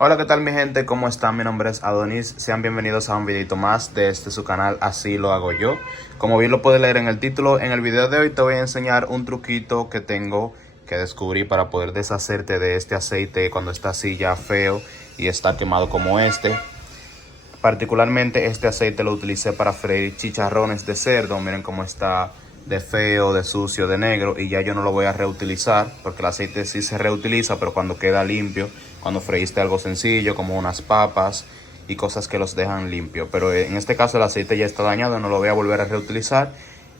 Hola, ¿qué tal mi gente? ¿Cómo están? Mi nombre es Adonis. Sean bienvenidos a un videito más de su canal Así lo hago yo. Como bien lo puedes leer en el título, en el video de hoy te voy a enseñar un truquito que descubrí para poder deshacerte de este aceite cuando está así ya feo y está quemado como este. Particularmente este aceite lo utilicé para freír chicharrones de cerdo. Miren cómo está de feo, de sucio, de negro, y ya yo no lo voy a reutilizar porque el aceite sí se reutiliza, pero cuando queda limpio, cuando freíste algo sencillo como unas papas y cosas que los dejan limpio. Pero en este caso el aceite ya está dañado, no lo voy a volver a reutilizar.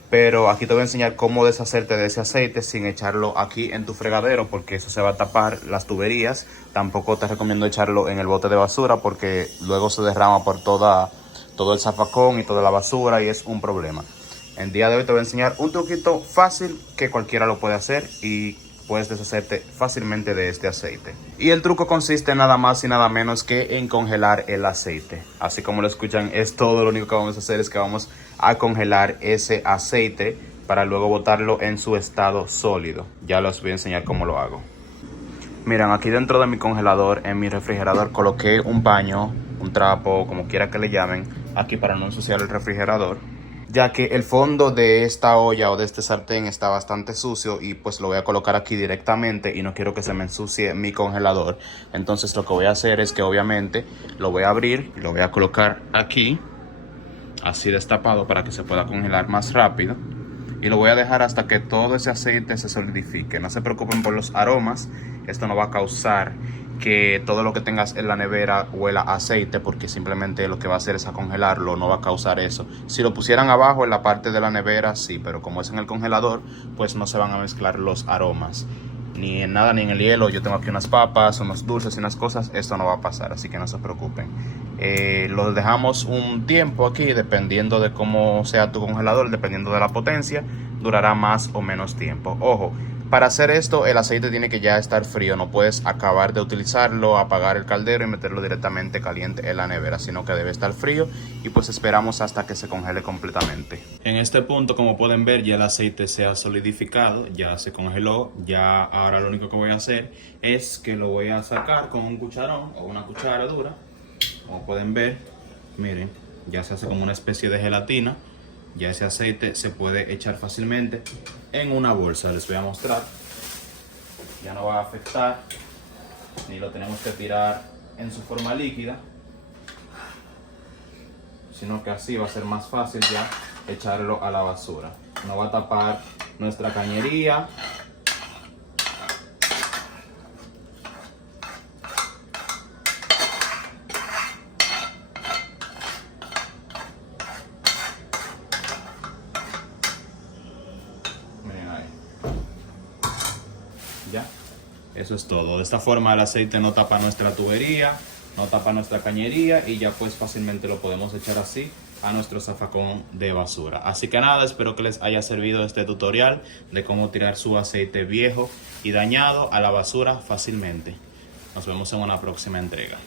Pero aquí te voy a enseñar cómo deshacerte de ese aceite sin echarlo aquí en tu fregadero, porque eso se va a tapar las tuberías. Tampoco te recomiendo echarlo en el bote de basura porque luego se derrama por todo el zafacón y toda la basura y es un problema. El día de hoy te voy a enseñar un truquito fácil que cualquiera lo puede hacer y puedes deshacerte fácilmente de este aceite. Y el truco consiste nada más y nada menos que en congelar el aceite. Así como lo escuchan, es todo. Lo único que vamos a hacer es que vamos a congelar ese aceite para luego botarlo en su estado sólido. Ya les voy a enseñar cómo lo hago. Miren, aquí dentro de mi congelador, en mi refrigerador, coloqué un paño, un trapo, como quiera que le llamen, aquí para no ensuciar el refrigerador, ya que el fondo de esta olla o de este sartén está bastante sucio y pues lo voy a colocar aquí directamente y no quiero que se me ensucie mi congelador. Entonces lo que voy a hacer es que obviamente lo voy a abrir y lo voy a colocar aquí, así destapado para que se pueda congelar más rápido. Y lo voy a dejar hasta que todo ese aceite se solidifique. No se preocupen por los aromas, esto no va a causar que todo lo que tengas en la nevera huela a aceite, porque simplemente lo que va a hacer es a congelarlo, no va a causar eso. Si lo pusieran abajo en la parte de la nevera, sí, pero como es en el congelador, pues no se van a mezclar los aromas. Ni en nada, ni en el hielo. Yo tengo aquí unas papas, unos dulces y unas cosas, esto no va a pasar, así que no se preocupen. Lo dejamos un tiempo aquí, dependiendo de cómo sea tu congelador, dependiendo de la potencia, durará más o menos tiempo. Ojo, para hacer esto el aceite tiene que ya estar frío, no puedes acabar de utilizarlo, apagar el caldero y meterlo directamente caliente en la nevera, sino que debe estar frío y pues esperamos hasta que se congele completamente. En este punto, como pueden ver, ya el aceite se ha solidificado, ya se congeló. Ya ahora lo único que voy a hacer es que lo voy a sacar con un cucharón o una cuchara dura. Como pueden ver, miren, ya se hace como una especie de gelatina. Ya ese aceite se puede echar fácilmente en una bolsa. Les voy a mostrar. Ya no va a afectar, ni lo tenemos que tirar en su forma líquida, sino que así va a ser más fácil ya echarlo a la basura. No va a tapar nuestra cañería. Miren ahí. Ya, eso es todo. De esta forma el aceite no tapa nuestra tubería, no tapa nuestra cañería y ya pues fácilmente lo podemos echar así a nuestro zafacón de basura. Así que nada, espero que les haya servido este tutorial de cómo tirar su aceite viejo y dañado a la basura fácilmente. Nos vemos en una próxima entrega.